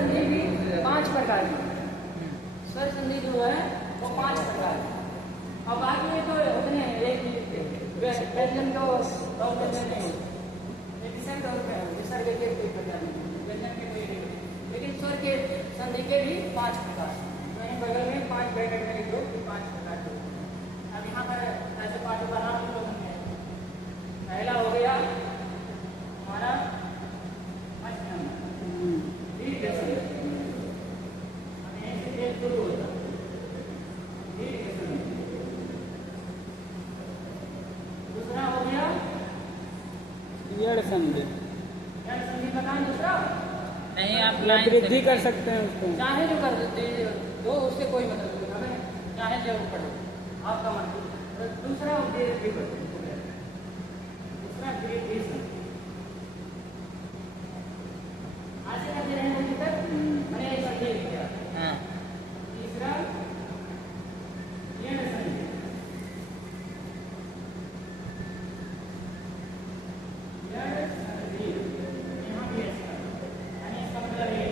संधि भी 5 प्रकार की। स्वर संधि जो है वो 5 प्रकार की। और बाकी ये तो उतने एक व्यंजन तो और व्यंजन नहीं, विसर्ग और विसर्ग के कोई प्रकार नहीं, व्यंजन के कोई नहीं, लेकिन स्वर के संधि के भी 5 प्रकार। वहीं बगल में 5 ब्रैकेट में लिख दो कि 5 प्रकार के। अब यहाँ पर ऐसे पाठ बना हम लोगों ने। पहला हो गया हमारा दीर्घ संधि। अब यहीं से एक शुरू होता है दीर्घ संधि। दूसरा हो गया यड़ संधि। यड़ संधि का काम दूसरा नहीं, आप वृद्धि कर सकते हैं उसको, चाहे जो कर दो, उससे कोई मतलब नहीं, हमें चाहे जो पढ़ो आपका मन। दूसरा वृद्धि कर, दूसरा वृद्धि संधि। आगे करते रहेंगे अभी तक मैंने संधि किया। हाँ, तीसरा यड़ संधि। यड़ संधि यहाँ भी ऐसा, यानी इसका मतलब ये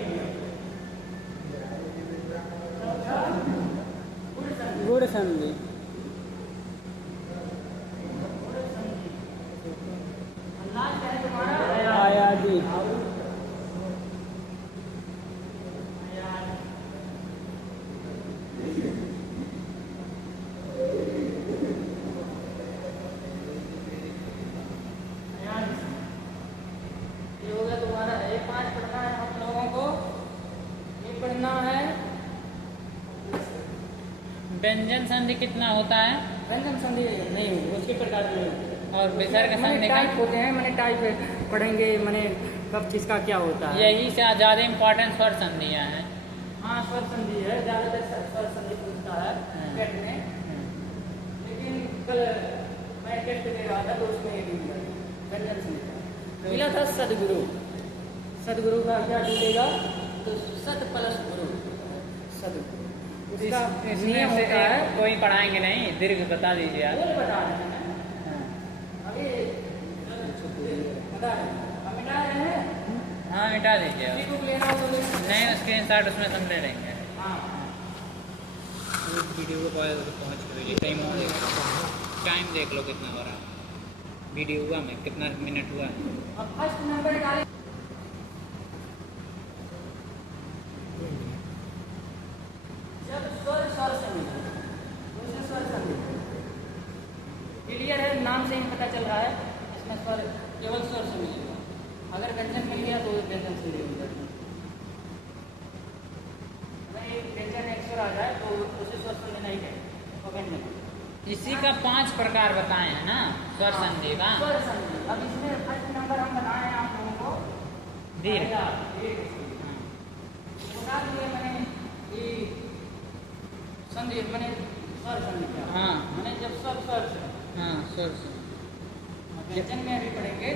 गुण संधि। लास्ट है तुम्हारा आयादी। ये हो गया तुम्हारा। एक 5 पढ़ना है आप लोगों को। ये पढ़ना है व्यंजन संधि कितना होता है व्यंजन संधि नहीं होगी, उसके प्रकार नहीं होगी। और विसर्ग मैंने संधि का? टाइप होते हैं, मैंने टाइप पढ़ेंगे, मैंने कब चीज़ का क्या होता है। यही से ज़्यादा इम्पोर्टेंट स्वर संधियाँ हैं। हाँ, स्वर संधि है, ज़्यादातर स्वर संधि पूछता है टेट में। लेकिन कल मैं टेस्ट दे रहा था तो उसमें ये भी मिला व्यंजन संधि का। मिला था सदगुरु। सदगुरु का क्या डूबेगा तो सत प्लस गुरु, सदगुरु। उसका इसमें नियम से होता है, कोई पढ़ाएंगे नहीं, दीर्घ बता दीजिए आप। बोल बता रहे हैं अभी, बता रहे हैं, अब मिटा रहे हैं। हाँ, मिटा दीजिए आप। किसी को लेना हो तो ले। नहीं, स्क्रीनशॉट उसमें समझे रहेंगे। हाँ, वीडियो को पहुँच गई, टाइम हो जाएगा। टाइम देख लो कितना हो रहा है। वीडियो हुआ में कितना मिनट हुआ है। अब फर्स्ट नंबर डाले। जब स्वर स्वर से मिले, दूसरे स्वर से मिले, क्लियर है, नाम से ही पता चल रहा है इसमें स्वर केवल स्वर से मिलेगा। अगर व्यंजन मिल गया तो व्यंजन से मिलेगा। अगर एक व्यंजन एक स्वर आ जाए तो उसे स्वर से लेना ही है और व्यंजन। इसी का 5 प्रकार बताए हैं ना स्वर संधि का। स्वर संधि। अब इसमें फर्स्ट नंबर हम बताए हैं आप लोगों को दीर्घ। बता दिए मैंने ये संधि, मैंने स्वर संधि क्या। हाँ। मैंने जब स्वर स्वर से, हाँ, स्वर से। व्यंजन में अभी पढ़ेंगे,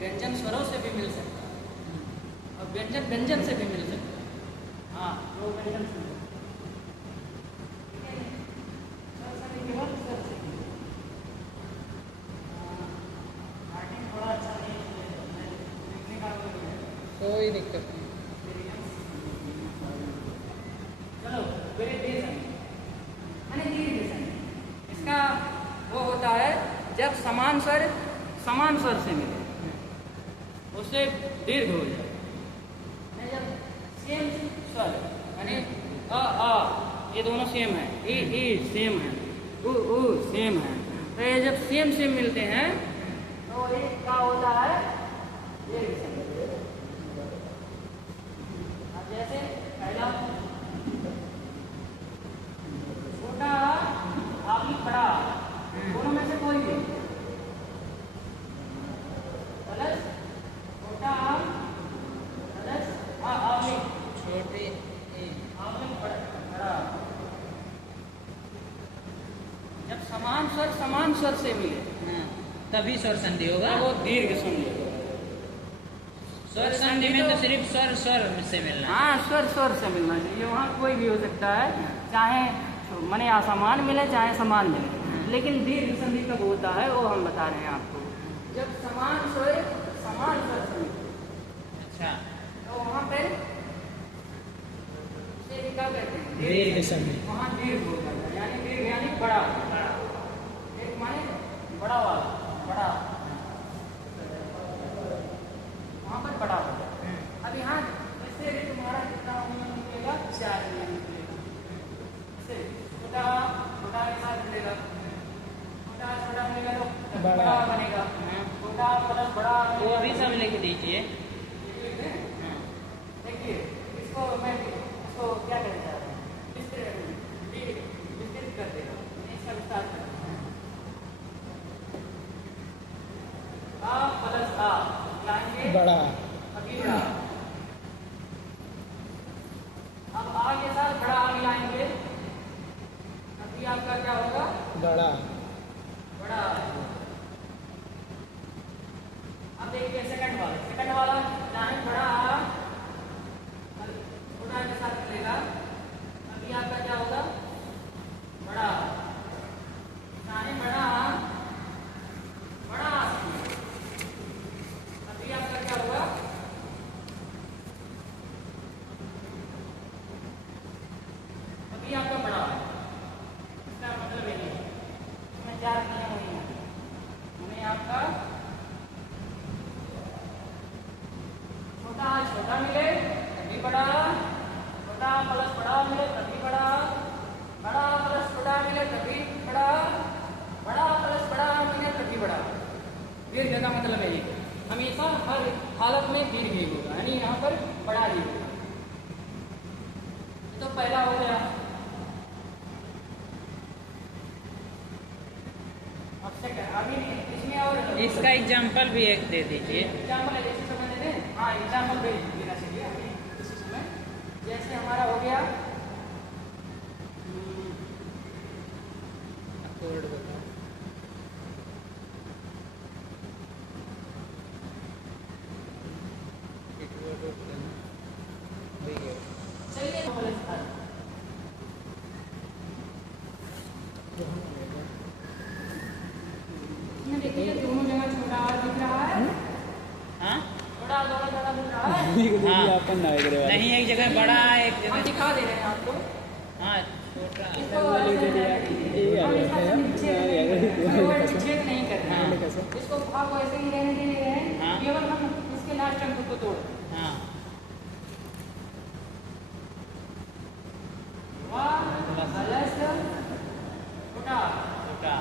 व्यंजन स्वरों से भी मिल सकता है और व्यंजन व्यंजन से भी मिल सकता है। हाँ, वो व्यंजन से स्वर संधि केवल स्वर से। स्टार्टिंग थोड़ा अच्छा नहीं है, लिखने का कोई दिक्कत नहीं। चलो वृद्धि संधि माने दीर्घ संधि। इसका वो होता है जब समान स्वर से मिले, उससे दीर्घ हो जाए। यानी जब सेम स्वर यानी अ ये दोनों सेम है, ई सेम है, उ सेम है, तो ये जब सेम सेम मिलते हैं तो एक क्या होता है दीर्घ संधि। अब जैसे पहला छोटा आदमी बड़ा, दोनों में से कोई भी प्लस छोटा आम प्लस आदमी छोटे आदमी बड़ा। जब समान स्वर से मिले हाँ, तभी स्वर संधि होगा। वो दीर्घ संधि होगा। स्वर संधि में तो सिर्फ स्वर स्वर से मिलना है। हाँ, स्वर से मिलना चाहिए। वहाँ कोई भी हो सकता है, चाहे माने असमान मिले चाहे समान मिले, लेकिन दीर्घ संधि कब होता है वो हम बता रहे हैं आपको। जब समान स्वर से मिले अच्छा, तो वहाँ पर क्या कहते हैं? दीर्घ संधि। वहाँ दीर्घ होता है, यानी दीर्घ यानी बड़ा। एक माने बड़ा वाला, बड़ा, वहाँ पर बड़ा होता है। अब यहाँ जैसे तुम्हारा कितना उम्र निकलेगा? 4 उम्र निकलेगा। जैसे छोटा छोटा के साथ मिलेगा, छोटा छोटा मिलेगा तो बड़ा बनेगा, छोटा प्लस बड़ा। वो अभी सब लिख दीजिए। देखिए इसको मैं इसको क्या कहना चाह रहा हूँ, विस्तृत कर देगा, इसका विस्तार कर आ प्लस आ लाएंगे बड़ा। अभी बड़ा। अब आ के साथ बड़ा आ मिलाएंगे, अभी आपका क्या होगा? बड़ा। बड़ा। अब देखिए सेकंड वाला लाइन बड़ा आ छोटा के साथ मिलेगा, अभी आपका क्या होगा? बड़ा। लाइन बड़ा बड़ा, अभी आपका क्या होगा? अभी आपका बड़ा। इसका मतलब ये इसमें 4 नियम हुई हैं। हमें आपका छोटा छोटा मिले तभी बड़ा, छोटा प्लस बड़ा मिले तभी बड़ा, बड़ा प्लस छोटा मिले तभी बड़ा, बड़ा प्लस बड़ा मिले तभी बड़ा। दीर्घ का मतलब है ये, हमेशा हर हालत में दीर्घ ही होगा, यानी यहाँ पर बड़ा ही होगा। तो पहला हो गया। अब सेकंड, अभी इसमें और इसका एग्जाम्पल भी एक दे दीजिए। एग्जाम्पल है, जैसे समझ लेते हैं। हाँ एग्जाम्पल देना चाहिए अभी इसी समय। जैसे हमारा हो गया कोड बताओ। चलिए इसमें देखिए दोनों जगह छोटा आर दिख रहा है, हाँ छोटा दोनों जगह दिख रहा है। नहीं, एक जगह बड़ा एक हम जगह। दिखा दे रहे हैं आपको। हाँ छोटा। इसको हम इसका छेद नहीं करना है, इसको भाग वैसे ही रहने दे रहे हैं, हाँ। केवल हम इसके लास्ट अंक को तोड़। हाँ प्लस छोटा छोटा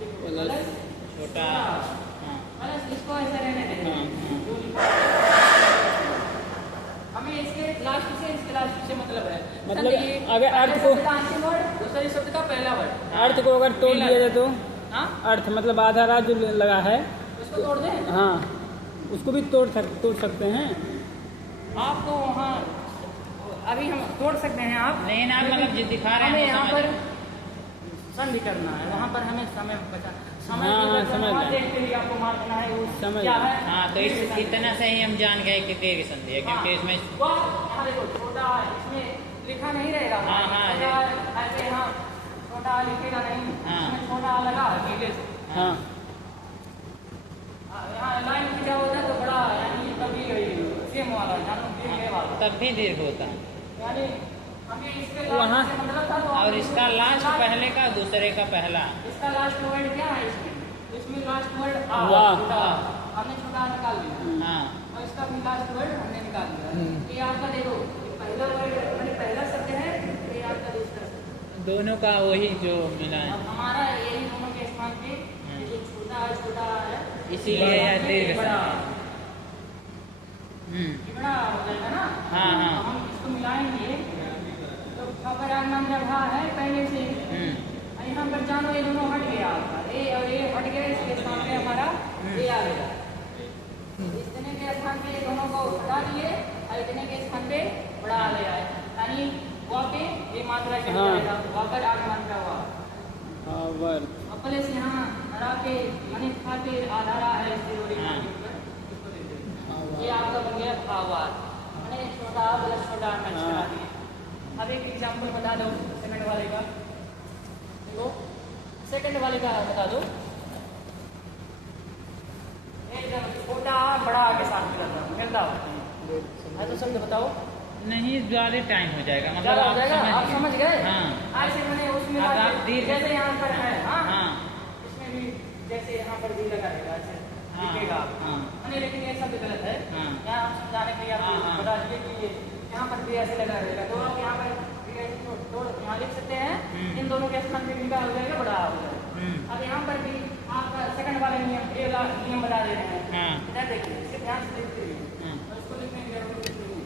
प्लस छोटा। हाँ प्लस इसको ऐसे रहने देंगे। हाँ, हमें इसके लास्ट से इसके लास्ट से मतलब है, मतलब अगर अर्थ को अंतिम वर्ड, दूसरे शब्द का पहला वर्ड। अर्थ को अगर तोड़ दिया जाए तो हाँ अर्थ मतलब आधा रात जो लगा है उसको तोड़ दें। हाँ उसको भी तोड़ सकते हैं। आपको वहाँ अभी हम तोड़ सकते हैं आप, लेकिन आप मतलब जो दिखा रहे हमें हैं यहाँ वो पर समझ। संधि करना है, वहाँ पर हमें समय बचा, समय हाँ, की समझ वहाँ गए। देखते ही आपको मार देना है वो समझ क्या गए। है। हाँ तो इतना से ही हम जान गए कि दीर्घ संधि है, क्योंकि इसमें वह यहाँ देखो छोटा, इसमें लिखा नहीं रहेगा। हाँ, हाँ, छोटा ऐसे यहाँ छोटा लिखेगा नहीं, हाँ। इसमें छोटा लगा नीले से। हाँ यहाँ लाइन खींचा होता है तो बड़ा, यानी तभी सेम वाला जानो दीर्घ वाला, तब भी दीर्घ होता है। यानी हमें इसके वहाँ- लास्ट से मतलब था तो और इसका लास्ट पहले का दूसरे का पहला। इसका लास्ट वर्ड क्या है? इसमें लास्ट वर्ड आ, वाह। छोटा, हमने छोटा निकाल दिया, हाँ और इसका भी लास्ट वर्ड हमने निकाल दिया। ये आपका देखो, ये पहला वर्ड मैंने पहला शब्द है, ये आपका दूसरा शब्द। दोनों का वही जो मिला है, अब हमारा यही दोनों के स्थान पे ये जो छोटा है इसीलिए यह दीर्घ बड़ा, संधि। ये बड़ा हो जाएगा ना। हाँ, हाँ। अब हम इसको मिलाएंगे तो अपरागमन जब हाँ है पहले से, यहाँ पर जानो ये दोनों हट गया आपका, ए और ये हट गया, इसके स्थान पे हमारा ए आ गया। इतने के स्थान पे ये दोनों को हटा दिए और इतने के स्थान पे बड़ा आ गया है, यानी वहाँ पे ये मात्रा चल हाँ। जाएगा, वहाँ पर आगमन का हुआ। हाँ वर्ग। अब पहले से यहाँ हरा के मनी खातिर आधारा है इसके हाँ। ये आपका बन गया भावार, मैंने छोटा प्लस छोटा मैच करा दिया। अब एक एग्जाम्पल बता दो सेकंड वाले का, देखो सेकंड वाले का बता दो। एकदम छोटा बड़ा के साथ मिलता है तो शब्द बताओ। नहीं ज़्यादा टाइम हो जाएगा मतलब ज़्यादा हो आप जाएगा, आप समझ गए? हाँ ऐसे मैंने उसमें अब आप धीरे- जैसे यहाँ पर है, हाँ, हाँ इसमें भी जैसे यहाँ पर भी लगा रहेगा, ऐसे हाँ, दिखेगा। हाँ। नहीं, लेकिन ये शब्द गलत है। हाँ। यहाँ आप समझाने के लिए हाँ, आप हाँ। बता दीजिए कि यहाँ पर भी ऐसे लगा रहेगा, तो आप यहाँ पर भी ऐसे यहाँ लिख सकते हैं, इन दोनों के स्थान पे भी क्या हो जाएगा, बड़ा हो जाएगा। अब यहाँ पर भी आप सेकंड वाले नियम ये नियम बता दे रहे हैं। हाँ। इधर देखिए, इसे ध्यान से देखते रहिए। हाँ। और इसको लिखने की जरूरत नहीं है।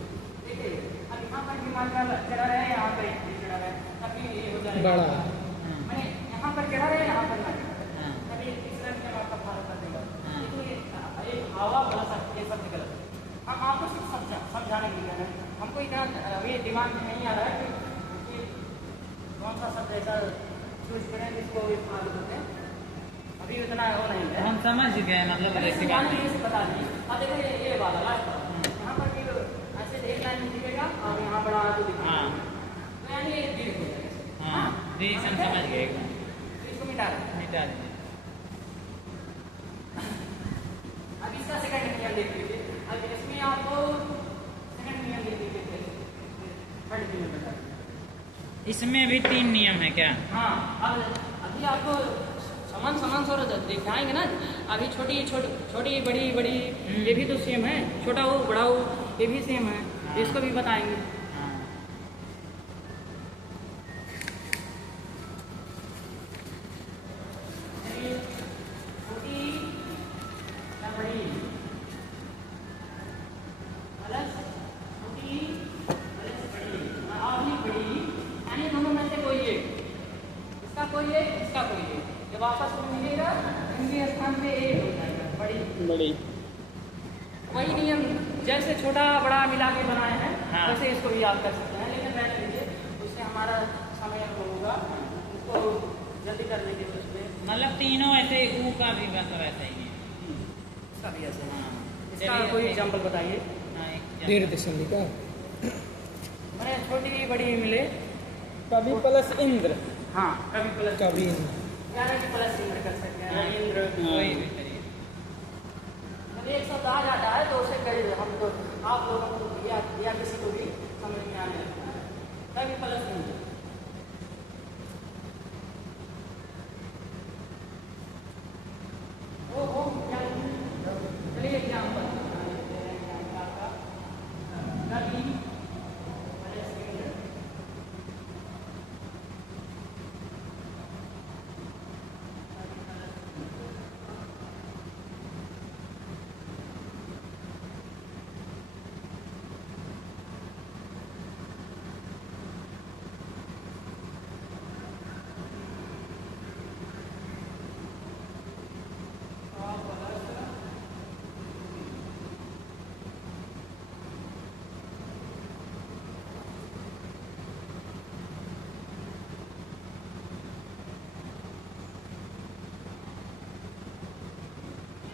देखिए, अब यहाँ पर भी मात्रा चढ़ा रहे हैं, यहाँ पर भी चढ़ा रहे हैं, तभी ये हो जाएगा बड़ा। मैंने यहाँ पर चढ़ा रहे हैं, यहाँ पर ना हाँ। तभी तीसरा नियम आपका फॉलो कर देगा। हाँ। लेकिन ये हवा वाला शब्द ये शब्द गलत है। हम आपको सिर्फ समझाने के लिए कह रहे हैं। हमको इतना ये दिमाग में नहीं आ रहा है कि कौन सा शब्द ऐसा चूज करें जिसको फॉलो करते हैं। अभी उतना वो नहीं है। हम समझ गए मतलब पहले ऐसी बात समझाने के नहीं। लिए बता दी। अब देखो ये वाला लास्ट वाला। यहाँ पर भी ऐसे एक लाइन में दिखेगा और यहाँ बड़ा तो दिखेगा। हाँ तो यानी ये दीर्घ हो जाएगा। हाँ जी हम समझ गए एकदम तो इसको मिटा दें। मिटा दीजिए। अब इसका सेकंड नियम देख लीजिए। अब इसमें आपको सेकंड नियम देख लीजिए। थर्ड नियम बता दीजिए। इसमें भी 3 नियम है क्या? हाँ, अब अभी आपको समान स्वर दिखाएंगे ना। अभी छोटी बड़ी ये भी तो सेम है। छोटा हो बड़ा हो ये भी सेम है। हाँ। इसको भी बताएंगे। हाँ छोटी या बड़ी प्लस छोटी प्लस बड़ी और भी बड़ी, यानी दोनों में से कोई एक, इसका कोई एक, इसका कोई एक, जब आपस में मिलेगा इनके स्थान पे ए हो जाएगा बड़ी। बड़ी। वही नियम जैसे छोटा बड़ा मिला के बनाए हैं, हाँ। वैसे इसको भी आप कर सकते हैं। लेकिन रहने दीजिए, उससे हमारा समय होगा, उसको जल्दी करने की सोच में मतलब तीनों ऐसे ऊ का भी बस वैसा ही है। इसका भी ऐसे। हाँ इसका चलिए, कोई एग्जाम्पल बताइए। हाँ, एक दीर्घ संधि का मैंने छोटी बड़ी मिले। कवि प्लस इंद्र। हाँ, कभी प्लस कवि यानी कि प्लस इंद्र कर सकते हैं। हाँ। इंद्र कोई भी करिए। जब एक शब्द आ जाता है तो उसे कई हम तो आप लोगों को या किसी को भी समझ में आने लगता है। कभी प्लस इंद्र। ओ चलिए एग्जाम्पल कभी प्लस इंद्र।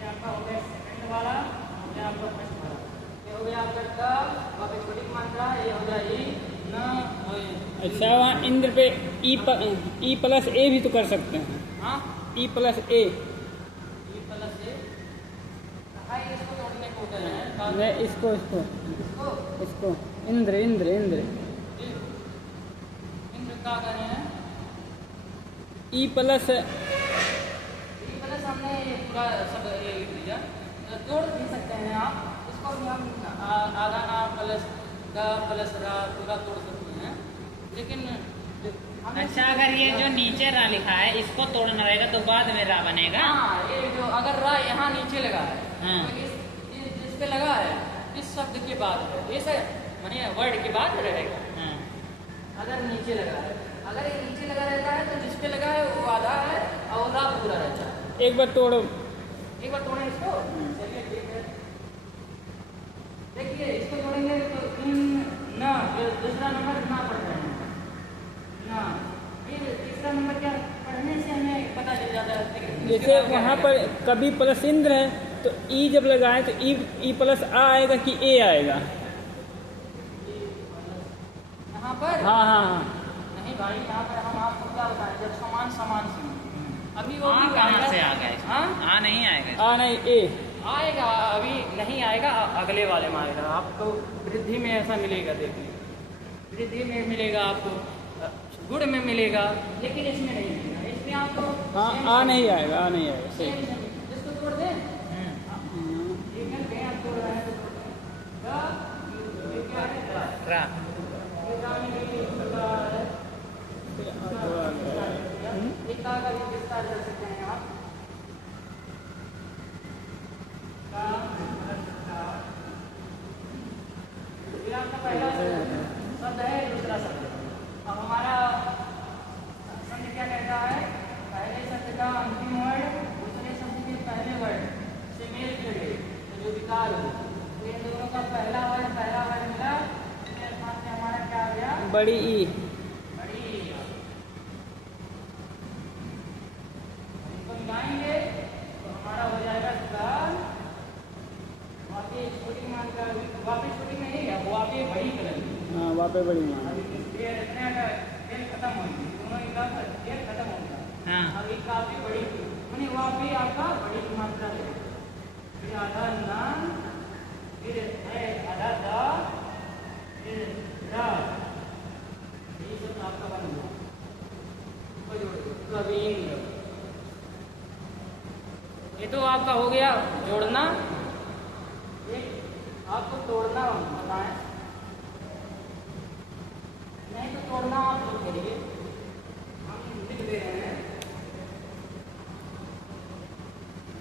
ये आपका हो गया सेकंड वाला, ये आपका फर्स्ट वाला। ये हो गया आपका क, वहाँ पे छोटी मात्रा, ये हो गया ई, न, और ये। अच्छा वहाँ इंद्र पे ई प्लस ए भी तो कर सकते हैं। हाँ, ई प्लस ए। ई प्लस ए। हाँ, ये इसको जोड़ने को कह रहे हैं। का- मैं इसको इसको इंद्र इंद्र इंद्र ये इंद्र का कह रहे हैं। ई प्लस ई प्लस हमने ये पूरा सब ये लिख दिया। जोड़ भी सकते हैं आप, इसको भी हम आधा ना प्लस दा प्लस रा पूरा तोड़ सकते हैं। लेकिन हमने अच्छा अगर ये जो नीचे रा लिखा है इसको तोड़ना रहेगा तो बाद में रा बनेगा। हाँ, ये जो अगर रा यहाँ नीचे लगा है, हाँ। तो जिस पे लगा है इस शब्द के बाद है, ये सब माने वर्ड के बाद रहेगा। हाँ अगर नीचे लगा है, अगर ये नीचे लगा रहता है तो जिस पे लगा है वो आधा है और रा पूरा रहता है। एक बार तोड़ो। एक बार तोड़ें इसको। चलिए ठीक है। देखिए इसको तोड़ेंगे तो ना दूसरा नंबर ना पड़ रहे हैं ना, फिर तीसरा नंबर क्या पढ़ने से हमें पता चल जाता है। लेकिन इसके जैसे बाद क्या वहाँ है? पर कभी प्लस इंद्र है तो ई जब लगाए तो ई प्लस आ आएगा कि ए आएगा? यहाँ पर हाँ हाँ हाँ। नहीं भाई, यहाँ पर हम आपको क्या बताएं, जब समान से अभी वो हाँ भी कहाँ आएगा। से आ गए? हाँ, हाँ नहीं आएगा। आ नहीं ए। आएगा, अभी नहीं आएगा, अगले वाले में आएगा। आपको वृद्धि में ऐसा मिलेगा, देखिए वृद्धि में मिलेगा आपको, गुण में मिलेगा, लेकिन इसमें नहीं मिलेगा। इसमें आपको हाँ आ नहीं आएगा, आ नहीं आएगा, सही। जिसको तोड़ दें, ये मैं गया तोड़ रहा है, ये क्या है? रा ये रानी के लिए बता है, एक का भी विस्तार कर सकते हैं आप। ये आपका पहला शब्द है, दूसरा शब्द। अब हमारा शब्द क्या कहता है? पहले शब्द का अंतिम वर्ड दूसरे शब्द के पहले वर्ड से मेल करे तो जो विकार हो, तो इन दोनों का पहला वर्ड मिला, इसके साथ में हमारा क्या आ गया? बड़ी ई। बड़ी ई। इनको मिलाएंगे तो हमारा हो जाएगा विकार। वापस छोटी मान का, वापस छोटी नहीं है, वो आप बड़ी करेंगे। हाँ वहाँ पे बड़ी मान। ये इतने का खेल खत्म हो गई, दोनों का खेल खत्म हो गया। हाँ अब एक काफी बड़ी, मैंने वहाँ भी आपका बड़ी की मात्रा है, फिर आधा ना, फिर है आधा दा, फिर रा, ये सब आपका बन गया। रविंद्र, ये तो आपका हो गया जोड़ना। एक आपको तोड़ना बताएं, नहीं तो तोड़ना आप लोग करिए, हम लिख दे रहे हैं।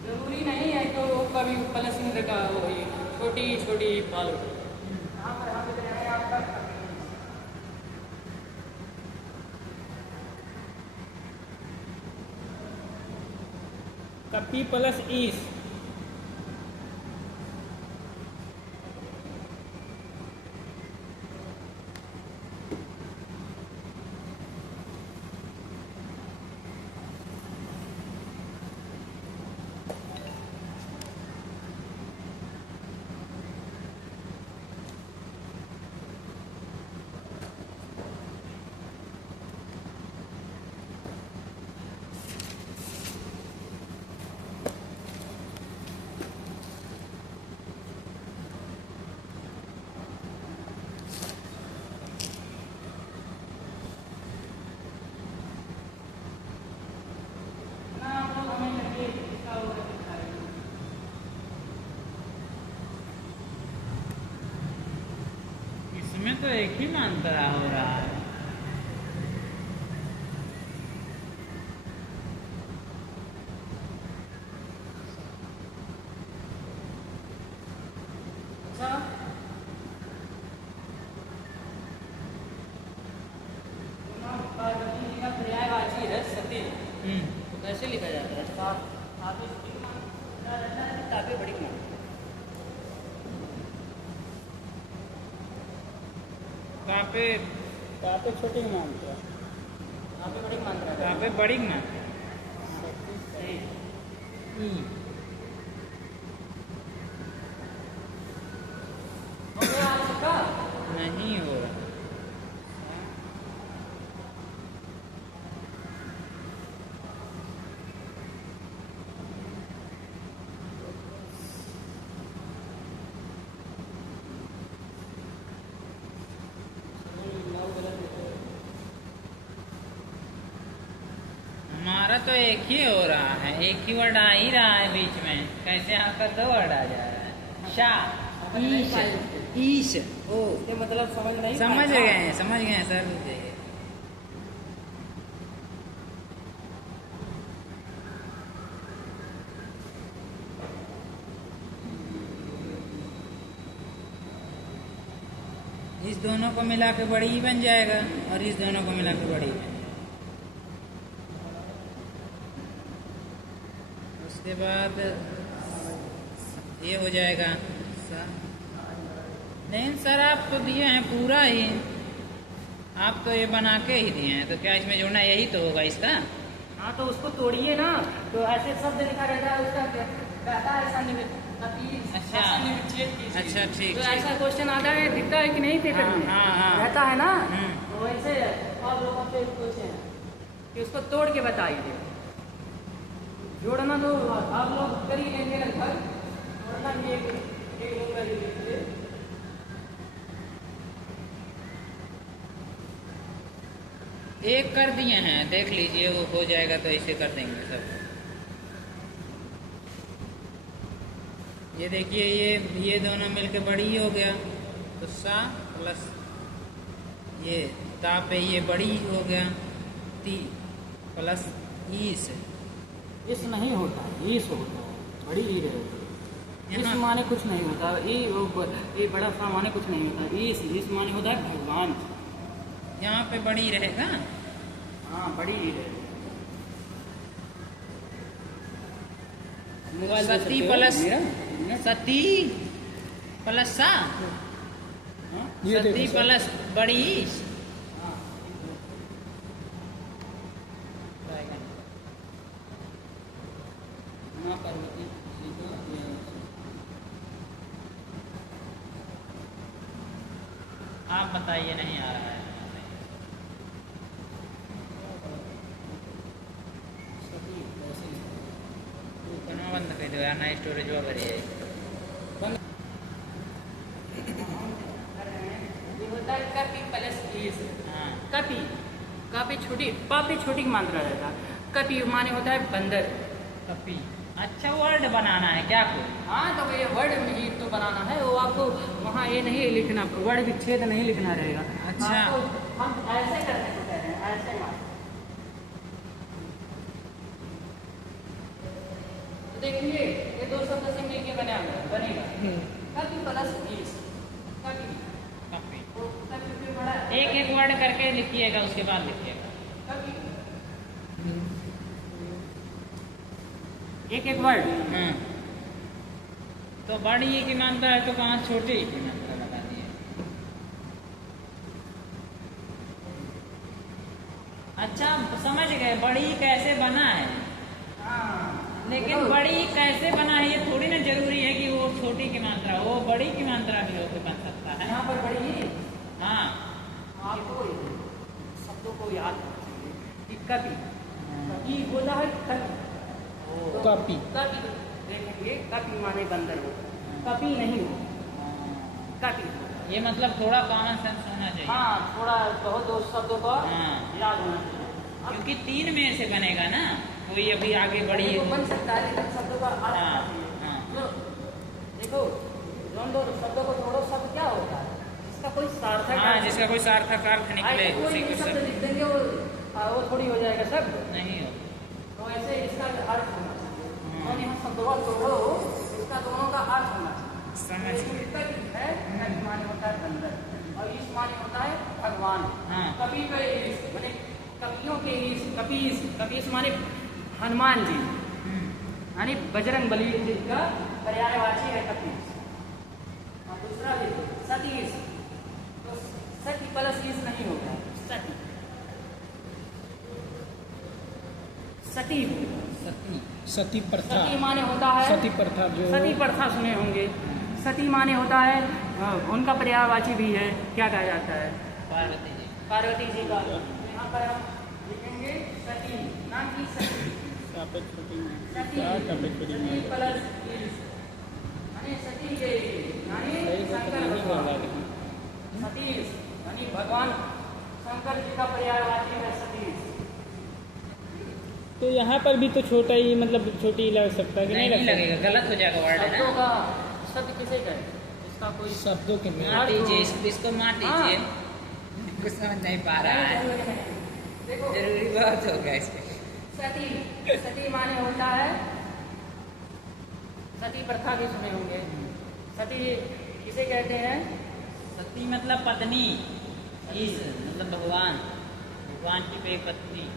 जरूरी नहीं है तो कभी प्लस इंद्र का हो, ये छोटी छोटी पालो यहाँ पर हम लिख रहे हैं आपका कपी प्लस ईस। इसमें तो एक ही मात्रा हो रहा है। अच्छा, पार्वती जी का पर्यायवाची है सती, तो कैसे लिखा जाता है? ताकि बड़ी मान, कहाँ पे छोटी मान क्या? यहाँ पे बड़ी मात्रा है। कहाँ पे बड़ी मात्रा? सही। हो गया आप सबका? नहीं हो रहा। हमारा तो एक ही हो रहा है, एक ही वर्ड आ ही रहा है बीच में, कैसे यहाँ पर दो वर्ड आ जा रहा है। शाह, ईश, ईश, ओ ये मतलब समझ नहीं समझ पाया। गए हैं, समझ गए हैं सर। देखिए इस दोनों को मिला के बड़ी ही बन जाएगा और इस दोनों को मिला के बड़ी ही बन जाएगा। उसके बाद ये हो जाएगा नहीं सर, आप तो दिए हैं पूरा ही, आप तो ये बना के ही दिए हैं, तो क्या इसमें जोड़ना यही तो होगा इसका? हाँ तो उसको तोड़िए ना, तो ऐसे शब्द लिखा रहता है, उसका कहता है ऐसा अच्छा। अच्छा ठीक तो ठीक। ऐसा क्वेश्चन आता है, दिखता है कि नहीं पेपर में? हाँ। रहता है ना, हम्म। तो वैसे और लोगों से पूछे कि उसको तोड़ के बताइए। जोड़ना तो आप लोग कर ही लेंगे लगभग, वरना ये एक होगा ये देखिए। एक कर दिए हैं, देख लीजिए, वो हो जाएगा तो ऐसे कर देंगे सब। ये देखिए, ये दोनों मिलके बड़ी हो गया, तो सा प्लस ये ता पे ये बड़ी हो गया, ती प्लस ईस। इस नहीं होता, ईस होता है, बड़ी ई रहेगी। इस यहाँ- माने कुछ नहीं होता, ये बड़ा सा माने कुछ नहीं होता। इस माने होता है भगवान। यहाँ पे बड़ी रहेगा। हाँ, बड़ी ई रहेगी। सती प्लस सती प्लस सा, ये सती देखो सर। प्लस बड़ी ईस। माँ पार्वती जी का ये आप बताइए, नहीं आ रहा है। सती ऐसे ही। कौन बंद कर दो यार, ना स्टोरेज वगैरह है। ये होता है कपी प्लस ईस। हाँ, कपी, काफी छोटी, काफी छोटी मात्रा रहेगा। कपी माने होता है बंदर। कपी। अच्छा, वर्ड बनाना है क्या कोई? हाँ, तो ये वर्ड में तो बनाना है, वो आपको वहाँ ये नहीं लिखना, वर्ड विच्छेद नहीं लिखना रहेगा। अच्छा। आपको हम ऐसे करने को कह रहे हैं, ऐसे मान। तो देखिए, ये दो शब्द से मिलके बनेगा। कपी प्लस ईस। कपी। कपी। तो कपी फिर बड़ा एक एक वर्ड करके लिखिएगा, उसके बाद लिखिएगा। कपी। एक एक वर्ड। हाँ, तो बड़ी की मात्रा है तो कहाँ छोटी की मात्रा लगा दिए। अच्छा, समझ गए बड़ी कैसे बना है। हाँ, लेकिन बड़ी कैसे बना है, ये थोड़ी ना जरूरी है कि वो छोटी की मात्रा हो, वो बड़ी की मात्रा भी हो तो बन सकता है। यहाँ पर बड़ी हाँ, आपको शब्दों को याद रखना चाहिए कि कपी, कपी होता है कपी। कॉपी। कपी देखेंगे, कपी माने बंदर हो, कपी नहीं हो, कपी। ये मतलब थोड़ा कॉमन सेंस होना चाहिए। हाँ, थोड़ा बहुत दो शब्दों को हाँ। याद होना चाहिए। क्योंकि 3 में से बनेगा ना, कोई अभी आगे बड़ी। वो बन सकता है, लेकिन शब्दों का अर्थ होना हाँ, चाहिए। हाँ। जो देखो, दोनों दो शब्दों को जोड़ो, शब्द क्या होता है, जिसका कोई सार्थक हाँ, अर्थ जिसका कोई सार्थक अर्थ निकले, ऐसे कोई उसी भी को शब्द सब लिख देंगे, वो थोड़ी हो जाएगा शब्द। नहीं हो। तो ऐसे इसका अर्थ होना चाहिए। और यहाँ शब्दों को जोड़ो, इसका दोनों का अर्थ होना चाहिए। समझ गए। कपी है, कपी माने होता है बंदर, और ईश माने होता है भगवान। हाँ। कपी का ईश माने कपियों के ईश, कपीस, कपीस माने हनुमान जी, यानी बजरंग बली जी का पर्यायवाची है कपीस। और दूसरा देखो सतीश, तो सती प्लस ईश नहीं होगा, सती, सती सती। सती प्रथा। सती माने होता है सती प्रथा जो सती प्रथा सुने होंगे। सती माने होता है उनका पर्यायवाची भी है, क्या कहा जाता है, पार्वती जी। पार्वती जी का। तो यहाँ पर हम लिखेंगे सती, ना कि सती। सापेक्ष छोटी में। सती, क्या सापेक्ष छोटी सती में? प्लस ईश, यानी सती के यानी सही को तो शंकर नहीं भगवान। होगा लेकिन। सतीश यानी भगवान शंकर जी का पर्यायवाची है सतीश। तो यहाँ पर भी तो छोटा ही, मतलब छोटी ही लग सकता है कि नहीं नहीं लग सकता? लगेगा, गलत हो जाएगा वर्ड है शब्दों ना। का शब्द किसे कहें, इसका कोई शब्दों के मेल। मार दीजिए, इसको मार दीजिए। हाँ। कुछ समझ नहीं पा रहा है, देखो, जरूरी बहुत हो गया इसके। सती, सती माने होता है, सती प्रथा भी सुने होंगे। सती किसे कहते हैं, सती मतलब पत्नी, ईश मतलब भगवान, भगवान की एक पत्नी।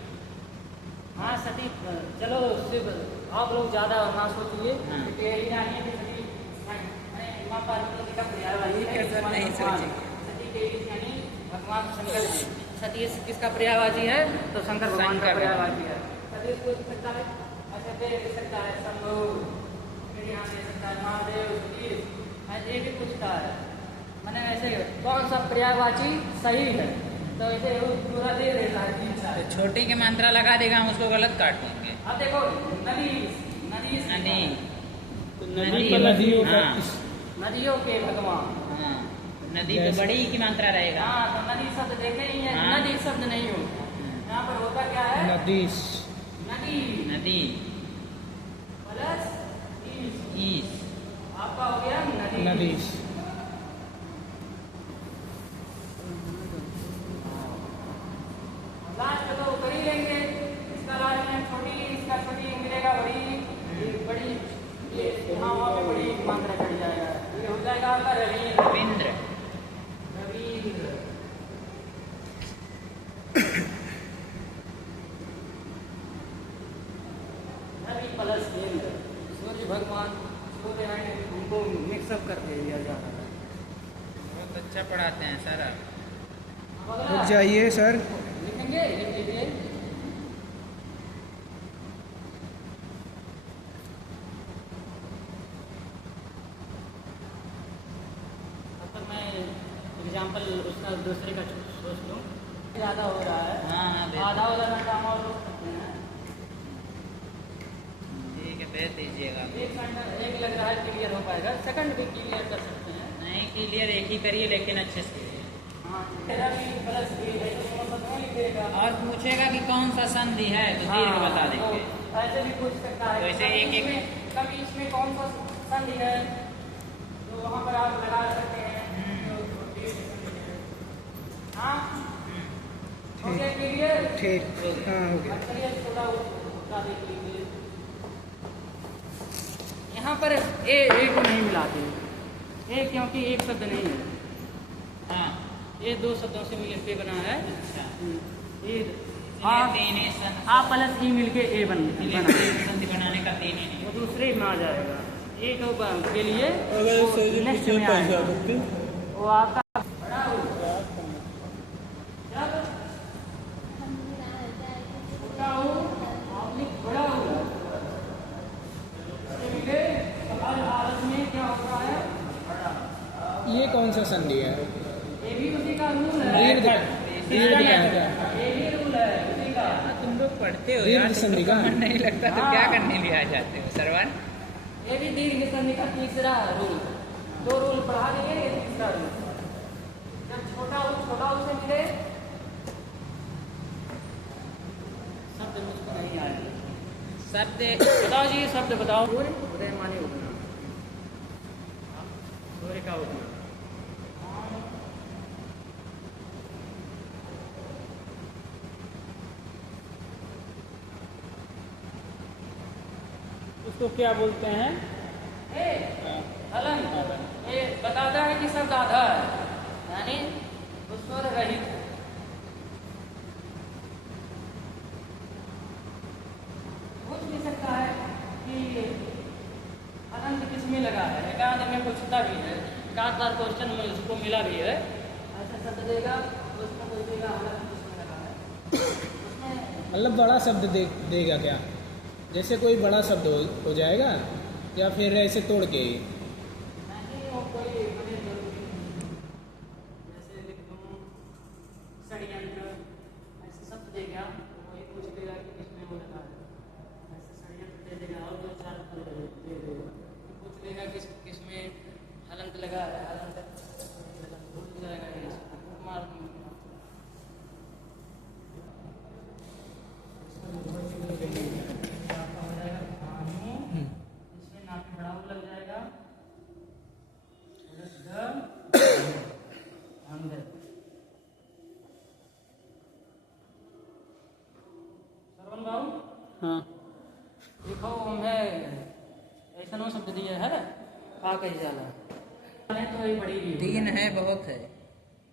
हाँ सती। चलो सिर्फ आप लोग ज्यादा ना सोचिए, हाँ। क्योंकि यही नहीं है कि सती माँ पार्वती जी का पर्यायवाची है, ठीक है सर, नहीं भगवान। सोचेंगे। सती देवी यानी भगवान शंकर जी। सती किसका पर्यायवाची है, तो शंकर भगवान का शंकर पर्यायवाची है। सती को लिख सकता है, अच्छा दे सकता है शंभु, फिर यहाँ दे सकता है महादेव, सतीश, ऐसे भी पूछता है। मैंने ऐसे कौन सा पर्यायवाची सही है, तो ऐसे वो पूरा दे देता है 3 तो साल। छोटी की मात्रा लगा देगा, हम उसको गलत काट देंगे। अब देखो नदीस, नदीस नहीं, तो नदी नदियों का हाँ। नदियों के भगवान। हाँ, नदी पे बड़ी की मात्रा रहेगा। हाँ, तो नदी शब्द देखे ही है, हाँ। नदी शब्द नहीं होता। यहाँ पर होता क्या है? नदीस नदी नदी प्लस ईस, ईस आपका हो गया नदी। नदीस लास्ट तो कर ही लेंगे। इसका लास्ट में छोटी, इसका छोटी मिलेगा बड़ी, ये बड़ी, ये यहाँ वहाँ पे बड़ी मात्रा चढ़ जाएगा। ये हो जाएगा आपका रवींद्र। रविंद्र। रवींद्र रवि प्लस इंद्र, सूर्य भगवान, सूर्य है, उनको मिक्सअप करके दिया जा रहा है। बहुत अच्छा पढ़ाते हैं सर आप। अब अगला रुक जाइए सर। लिखेंगे, लिख लीजिए। अब तक मैं एग्जाम्पल उसका दूसरे का सोच लूँ। ज़्यादा हो रहा है, हाँ हाँ आधा घंटा हम और रोक सकते हैं। ठीक है, भेज दीजिएगा। एक घंटा एक लग रहा है क्लियर हो पाएगा, सेकंड भी क्लियर कर सकते हैं। नहीं क्लियर एक ही करिए लेकिन अच्छे से करिए। हाँ, तेरा भी प्लस भी है, तो दोनों दोनों लिखेगा। और पूछेगा कि कौन सा संधि है तो दीर्घ बता देंगे। तो ऐसे भी पूछ सकता है। तो ऐसे कभी एक- इसमें- कभी इसमें कौन सा संधि है, तो वहाँ पर आप लगा सकते हैं। हाँ, हो गया क्लियर? ठीक, हाँ हो गया। चलिए थोड़ा उसका देख लीजिए। यहाँ पर ए को नहीं मिलाते, ए क्योंकि एक शब्द नहीं है। हाँ, ये दो शब्दों से मिल के बना है। अच्छा। ये इसलिए तीन ही संधि- आ प्लस ई मिलके ए बना संधि बनाने का तीन ही नहीं। वो दूसरे में आ जाएगा। ए तो के लिए नेक्स्ट में आएगा। वो आपका बड़ा हो, जब छोटा हो, ऑब्लिक बड़ा हो, इससे मिले तो हर हालत में क्या होता है? बड़ा। ये कौन सा संधि है? ये भी उसी का रूल है। दीर्घ दीर्घ का है क्या? ये भी रूल है उसी का। तुम लोग पढ़ते हो दीर्घ यार, तुम संधि लोग का का? मन नहीं लगता तो क्या करने लिए आ जाते हो सरवन? ये भी दीर्घ संधि का तीसरा रूल। दो रूल पढ़ा देंगे, ये तीसरा रूल। जब छोटा से मिले शब्द मुझको नहीं आएगा। शब्द बताओ जी, शब्द बताओ। उदय माने उगना, सूर्य का उगना। उसको क्या बोलते हैं? हलन, ये बताता है कि शब्द आधा है, यानी वो स्वर रहित है। पूछ भी सकता है कि अनंत किसमें लगा है, एकांत में पूछता भी है, एकांत बार क्वेश्चन में उसको मिला भी है। ऐसा शब्द देगा तो उसको पूछेगा अनंत किसमें लगा है। उसमें मतलब बड़ा शब्द देगा क्या? जैसे कोई बड़ा शब्द हो जाएगा या फिर ऐसे तोड़ के? नहीं, वो कोई बड़े जरूरी नहीं। जैसे लिख दूँ षड्यंत्र, ऐसे शब्द देगा तो वही पूछ लेगा कि किसमें वो लगा है। ऐसे षड्यंत्र दे देगा और दो चार दे देगा, पूछ लेगा किसमें हलंत लगा है, हलंत भूल जाएगा। ये मार इसमें नाक में बड़ा लग जाएगा। अंदर श्रवण बाबू, हाँ, देखो हमें ऐसा शब्द दिया है, का कही जाला तो ये बड़ी भी तीन है, बहुत है।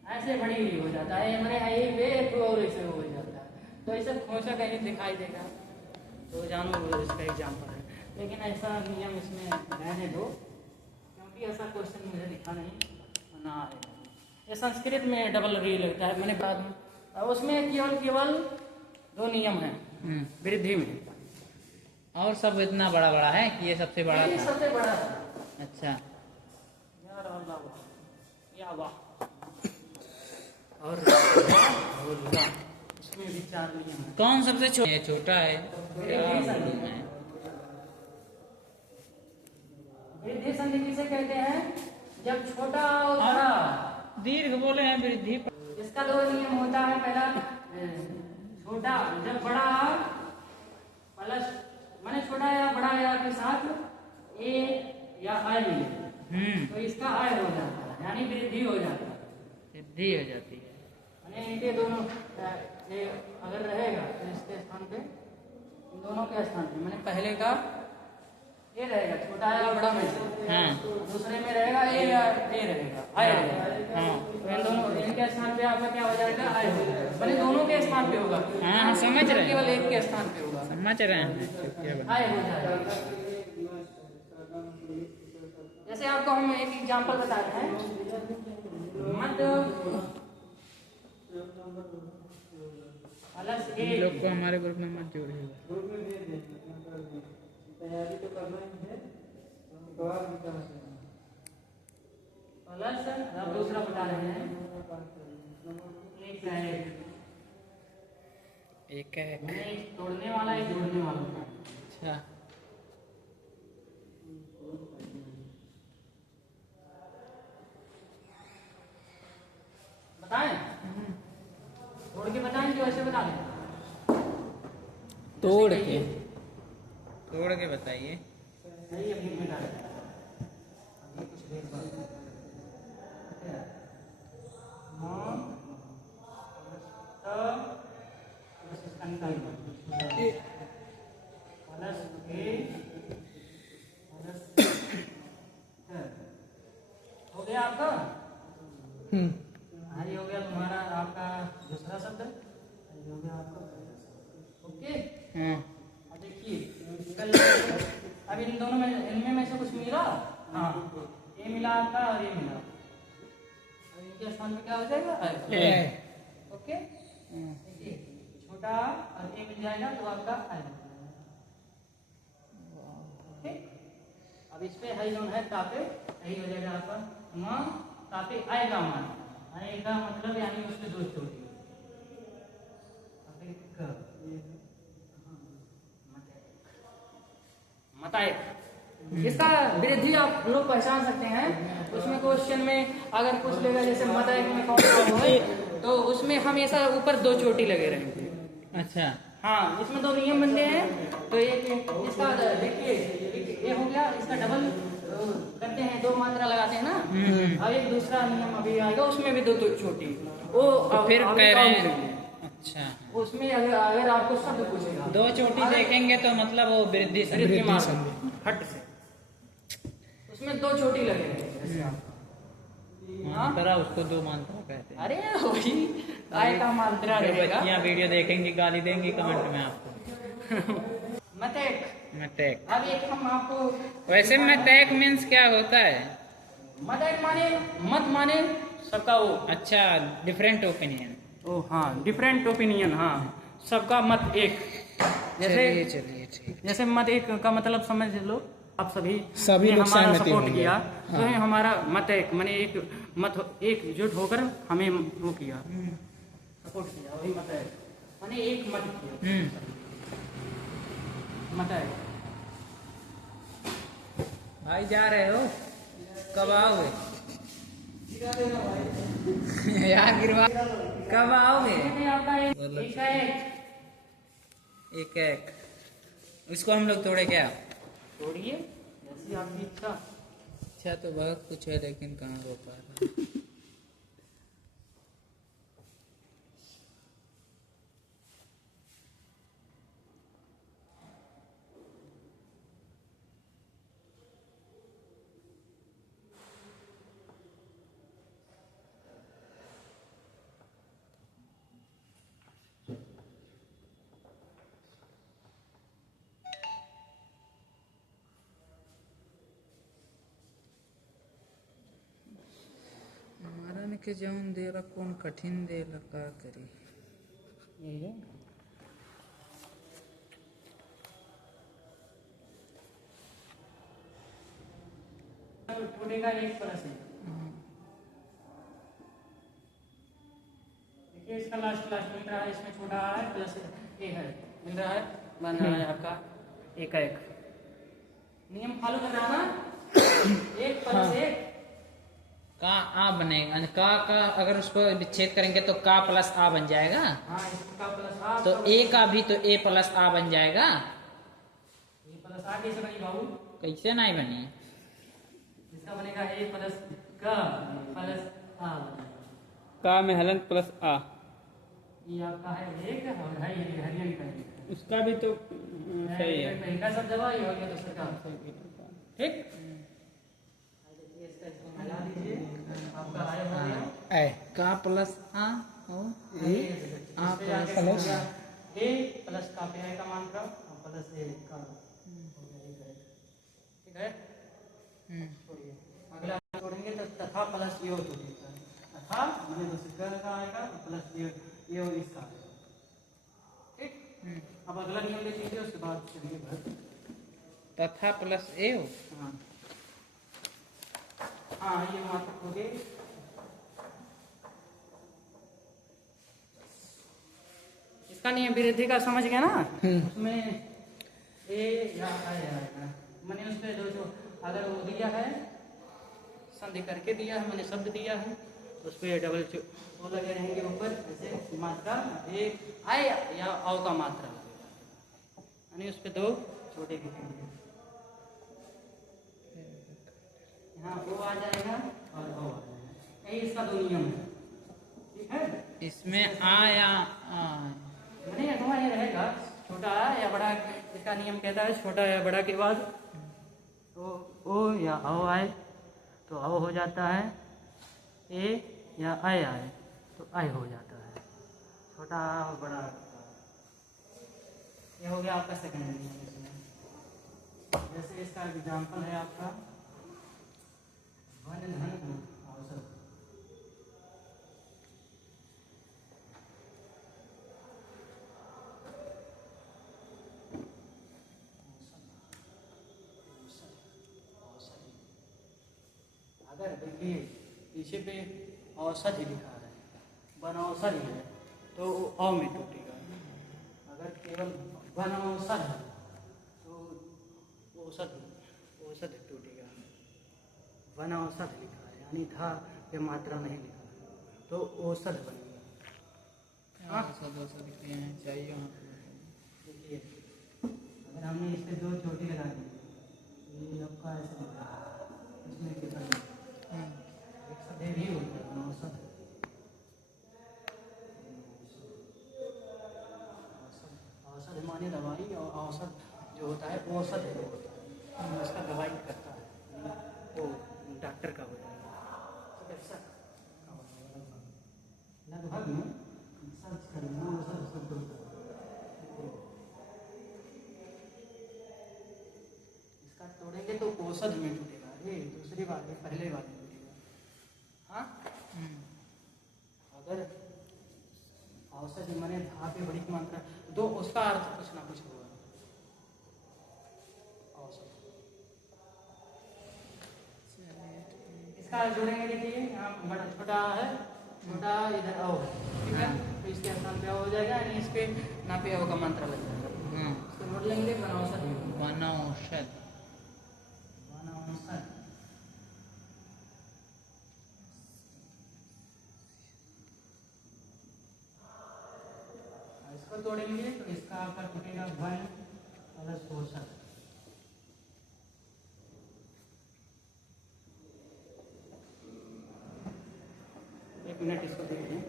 ऐसे बड़ी भी हो जाता है। मैंने एक और ऐसे हो जाता है, तो ऐसे खोसा कहीं दिखाई देगा तो जानो वो इसका एग्जाम्पल है। लेकिन ऐसा नियम इसमें रहने दो, क्योंकि ऐसा क्वेश्चन मुझे दिखा नहीं ना आएगा। ये संस्कृत में डबल री लगता है, मैंने बाद में उसमें केवल दो नियम हैं वृद्धि में। और सब इतना बड़ा बड़ा है कि ये सबसे बड़ा ये था। सबसे बड़ा है। अच्छा, यार अल्लाह वाह, या वाह। और इसमें भी चार नियम है। कौन सबसे छोटा है? वृद्धि संधि है। बोले हैं वृद्धि। इसका दो नियम होता है। पहला छोटा जब बड़ा प्लस माने छोटा या बड़ा या के साथ ए या आई मिले तो इसका आय हो जाता है, यानी वृद्धि हो जाता है, वृद्धि हो जाती है। माने इनके दोनों ये अगर रहेगा तो इसके स्थान पे इन दोनों के स्थान पे माने पहले का ये रहेगा छोटा या बड़ा में से, हाँ दूसरे में रहेगा ए या ए रहेगा आय रहेगा। हाँ तो इन दोनों इनके स्थान पे आपका क्या हो जाएगा आय हो जाएगा, माने दोनों के स्थान पे होगा। हाँ, समझ रहे हैं। केवल एक के स्थान पे होगा समझ रहे हैं। आय हो जाएगा। जैसे आपको हम एक एग्जांपल बता रहे हैं, मत प्लस इन ए लोग को हमारे ग्रुप में मत जोड़िएगा। तैयारी तो करना ही है, प्लस अब दूसरा बता रहे हैं एक है एक है। मैंने एक तोड़ने वाला एक जोड़ने वाला। अच्छा बताएं तोड़ के बताएं कि वैसे बता दें? तोड़ के तोड़ के बताइए। नहीं अभी मिला है अभी कुछ देर बाद प्लस ए प्लस हो गया आपका। ये हो गया तुम्हारा आपका दूसरा शब्द, ये हो गया आपका पहला शब्द। ओके हाँ अब देखिए कल अब इन दोनों में इनमें में से कुछ मिला। हाँ ये मिला आपका और ये मिला, और इनके स्थान पे क्या हो जाएगा आय। ओके देखिए छोटा और ए मिल जाएगा तो आपका आय। ओके अब इस पे हाई जोन है तापे यही हो जाएगा आपका मां तापे आएगा मान आने का मतलब यानी उसमें दो चोटी मताएक। इसका वृद्धि आप लोग पहचान सकते हैं। उसमें क्वेश्चन में अगर पूछ लेगा जैसे मताएक में कौन सा हो तो उसमें हमेशा ऊपर दो चोटी लगे रहेंगे। अच्छा हाँ इसमें दो नियम बनते हैं। तो एक इसका देखिए ये हो गया, इसका डबल करते हैं, दो मात्रा लगाते हैं ना। अब एक दूसरा नियम अभी आएगा उसमें भी दो चोटी वो तो फिर कह रहे हैं। हैं अच्छा उसमें अगर आपको शब्द पूछेगा दो चोटी देखेंगे तो मतलब वो वृद्धि से वृद्धि हट से उसमें दो चोटी लगेंगे जैसे आपका। मात्रा उसको दो मात्रा कहते हैं। अरे वही आय का मात्रा रहेगा। बच्चियां वीडियो देखेंगी गाली देंगी कमेंट में आपको। मतेक मटेक अब एक हम आपको वैसे मटेक मीन्स क्या होता है? मतेक माने मत माने सबका वो। अच्छा डिफरेंट ओपिनियन। ओ हाँ डिफरेंट ओपिनियन। हाँ सबका मत एक। चलिए चलिए ठीक। जैसे मत एक का मतलब समझ लो आप सभी सभी ने लोग हमारा सहमति सपोर्ट होंगे। किया हाँ। तो ये हमारा मत एक माने एक मत एकजुट होकर हमें वो किया सपोर्ट किया, वही मत एक माने एक मत किया मत एक। भाई जा रहे हो कब आओगे? यार गिरवा कब आओगे? ये आपका एक है एक एक उसको हम लोग तोड़े क्या? छोड़िए जैसी आपकी इच्छा। अच्छा तो बहुत कुछ है लेकिन कहाँ हो पा रहा है। मारन के जौन देला कौन कठिन देला का करी। यही है टूटेगा एक तरह से। देखिए इसका लास्ट मिल रहा है, इसमें छोटा है प्लस ए है मिल रहा है, बन रहा है आपका एक का एक। नियम फॉलो कर रहा है ना एक प्लस एक का आ बनेगा, का अगर उसको विच्छेद करेंगे तो का प्लस आ बन जाएगा। हाँ, इसका प्लस आ तो ए का भी तो ए प्लस आ बन जाएगा। ये प्लस आ कैसे बनी बाबू? कैसे नहीं बनी? इसका बनेगा ए प्लस का प्लस आ बनेगा। का में हलन प्लस आ, ये आपका है एक और है ये हरियन का एक। उसका भी तो सही है। पहले का सब दवा ही हो गया दूसरे का। ठीक, इसका इसको मिला दीजिए, आपका आय हो गया का प्लस आ हो आ प्लस ए प्लस का पे का मात्रा और प्लस ए का हो गया। ठीक है, छोड़िए। अगला छोड़ेंगे तो तथा प्लस यो तो तथा मैंने दूसरे का आएगा प्लस यो इसका आएगा। ठीक, अब अगला नियम ले लीजिए, उसके बाद चलिए घर। तथा प्लस ए हो। हाँ हाँ, ये मात्रा हो गई। इसका नियम वृद्धि का समझ गया ना? उसमें ए या आएगा, मैंने उसमें जो अगर वो दिया है संधि करके दिया है, मैंने शब्द दिया है, उस पर डबल वो लगे रहेंगे ऊपर, जैसे मात्रा एक आय या औ का मात्रा लगेगा, यानी उस पर दो छोटे लिखेंगे। यहाँ वो आ जाएगा और ओ आ जाएगा, यही इसका दो नियम है। ठीक है, इसमें आ या आ नहीं अथवा ये रहेगा छोटा या बड़ा। इसका नियम कहता है छोटा या बड़ा के बाद तो ओ या औ आए तो औ हो जाता है, ए या आय आए तो आय हो जाता है। छोटा और बड़ा, ये हो गया आपका सेकंड नियम। इसमें जैसे इसका एग्जाम्पल है आपका वन धन औसत। अगर देखिए पीछे पे औसत ही लिखा है, वन औसत ही है तो औ में टूटेगा। अगर केवल वन औसत है तो औसत टूटेगा। वन औसत लिखा है यानी था पे मात्रा नहीं लिखा है तो औसत बनेगा। हाँ, चाहिए। देखिए अगर हमने इस पे दो चोटी लगा दी, ये आपका ऐसे लिखा है, इसमें कितना एक सदैव ही होता है औसत। औसत माने दवाई, और औसत जो होता है औसत है, उसका दवाई करता है वो डॉक्टर का होता है। लगभग में सर्च करना औसत शब्द होता है। इसका तोड़ेंगे तो औसत में टूटेगा, ये दूसरी बात है, पहले बात में टूटेगा। हाँ, अगर औसत माने धा पे बड़ी मात्रा तो उसका अर्थ कुछ ना कुछ होगा। औसत इसका जोड़ेंगे, देखिए यहाँ बड़ा छोटा है, छोटा इधर औ है, ठीक है, तो इसके स्थान पे औ हो जाएगा, यानी इसके ना पे औ का मात्रा लग जाएगा। इसको नोट लेंगे बनौसत। बनौषध इसको तोड़ेंगे तो इसका आपका टूटेगा वन प्लस औसत। एक मिनट इसको देखिए,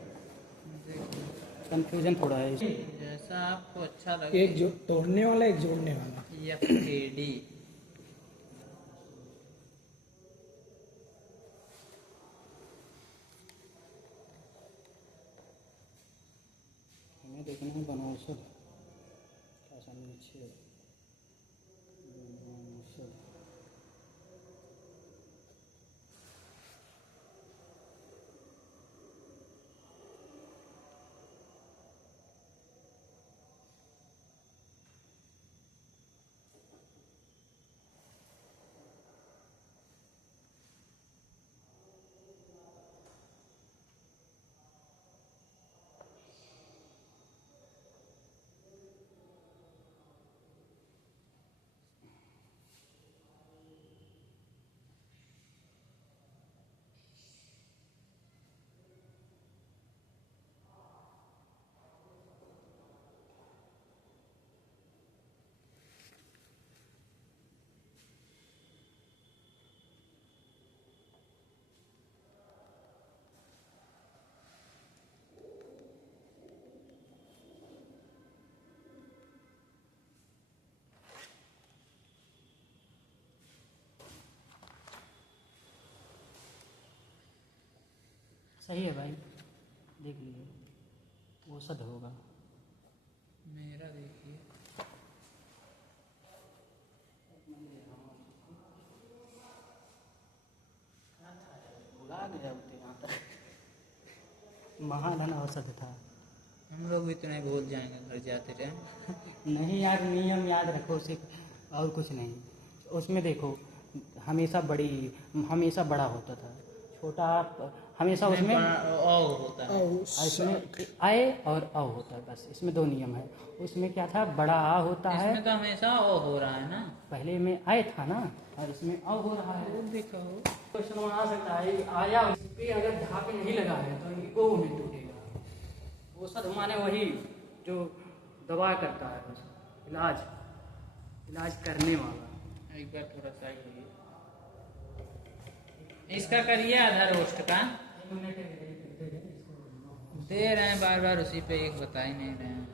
कंफ्यूजन थोड़ा है इसमें। जैसा आपको अच्छा लगे। एक जो तोड़ने वाला, एक जोड़ने वाला। FKD हमें देखना है बनौसत क्या समझे। सही है भाई, देख लीजिए, औसत होगा। मेरा देखिए, भुला गया होते यहाँ तक। महाधन औसत था। हम लोग भी इतना भूल जाएंगे घर जाते टाइम। नहीं यार, नियम याद रखो सिर्फ, और कुछ नहीं। उसमें देखो, हमेशा बड़ा होता था, छोटा हमेशा उसमें होता है। इसमें आए और औ होता है, बस इसमें दो नियम है। उसमें क्या था, बड़ा आ होता है, इसमें तो हमेशा ओ हो रहा है ना। पहले में आए था ना, और इसमें औ हो रहा है। दिखाओ। क्वेश्चन आ सकता है, आया उस पे अगर धापे नहीं लगा है तो ओ में टूटेगा। औसत माने वही जो दवा करता है, बस इलाज करने वाला। एक बार थोड़ा सा ही इसका करिए आधा रोस्ट का। दे रहे हैं बार बार उसी पे, एक बता ही नहीं रहे हैं।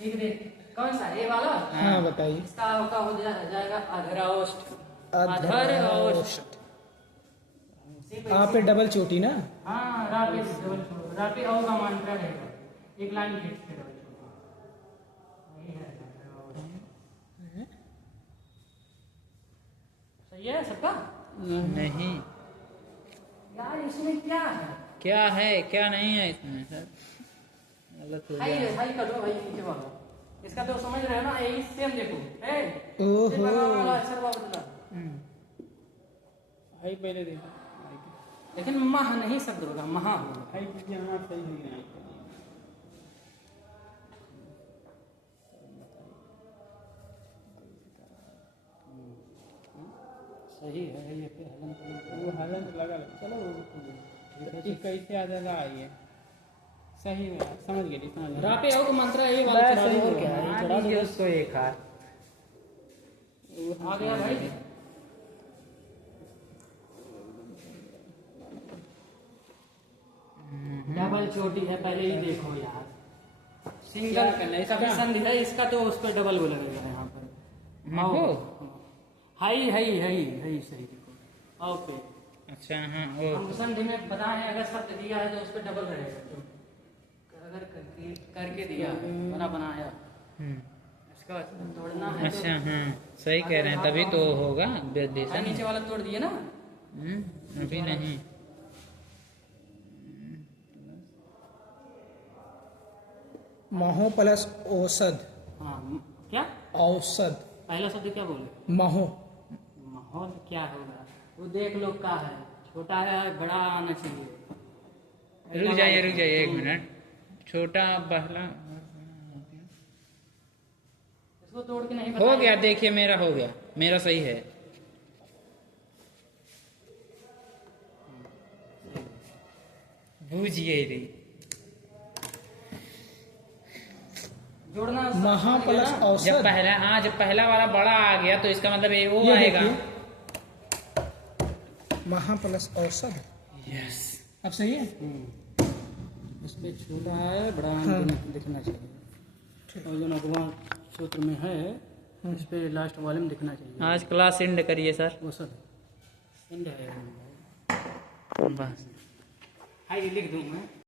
एक दे, कौन सा, ये वाला? हाँ बताइए। इसका का हो जाएगा अधरोस्ट। अधरोस्ट। आप पे डबल चोटी ना। हाँ, रापे डबल छोड़ो, रापे औ का मात्रा रहेगा, एक लाइन खींच के डबल छोड़ो। यही है अधरोस्ट। सही है सबका? नहीं, यार इसमें क्या है? क्या है क्या नहीं है इसमें सर, गलत हो गया। हाई कर दो भाई, नीचे वाला। इसका तो समझ रहे हो ना, यही सेम देखो। ओहो। वाला अक्षर बदला, हाई पहले देखो, लेकिन मह नहीं शब्द होगा, महा होगा। हाई यहाँ सही नहीं है। सही है ये पे हलन वो हलन लगा चलो, वो कैसे आ जाएगा ये सही में, समझ गए समझ गए। रापे औ का मंत्र ये वाला चढ़ा दो, और क्या है, ये चढ़ा दो बस। उसको एक हाथ आ गया भाई। डबल चोटी है, पहले ही देखो यार। सिंगल इसका भी संधि है, इसका तो उस पर डबल वो लगेगा यहाँ पर। महो। हाई सही देखो, औ पे। अच्छा हाँ वो हम संधि में बताए हैं, अगर शब्द दिया है तो उस पर डबल रहेगा। तो अगर करके दिया बनाया, इसका तोड़ना है तो। अच्छा हाँ सही कह रहे हैं, तभी तो होगा नीचे बेसन। वाला तोड़ दिए ना। अभी नहीं। महो प्लस औसत। हाँ, क्या औसत। पहला शब्द क्या बोले? महो। माहौल क्या होगा, वो देख लो का है, छोटा है बड़ा आना चाहिए। रुक जाइए एक मिनट। छोटा पहला इसको तोड़ के नहीं हो गया, देखिए मेरा हो गया, मेरा सही है। बूझिए रे, जोड़ना। महा प्लस जब औसत। पहला हाँ जब पहला वाला बड़ा आ गया तो इसका मतलब ये वो ये आएगा। महा प्लस औसत। यस, अब सही है। इस पे छोटा है बड़ा दिखना चाहिए, और जो नगवा सूत्र में है इस पे लास्ट वाले में दिखना चाहिए। आज क्लास एंड करिए सर। वो सब है। बस हाई लिख दूँ मैं।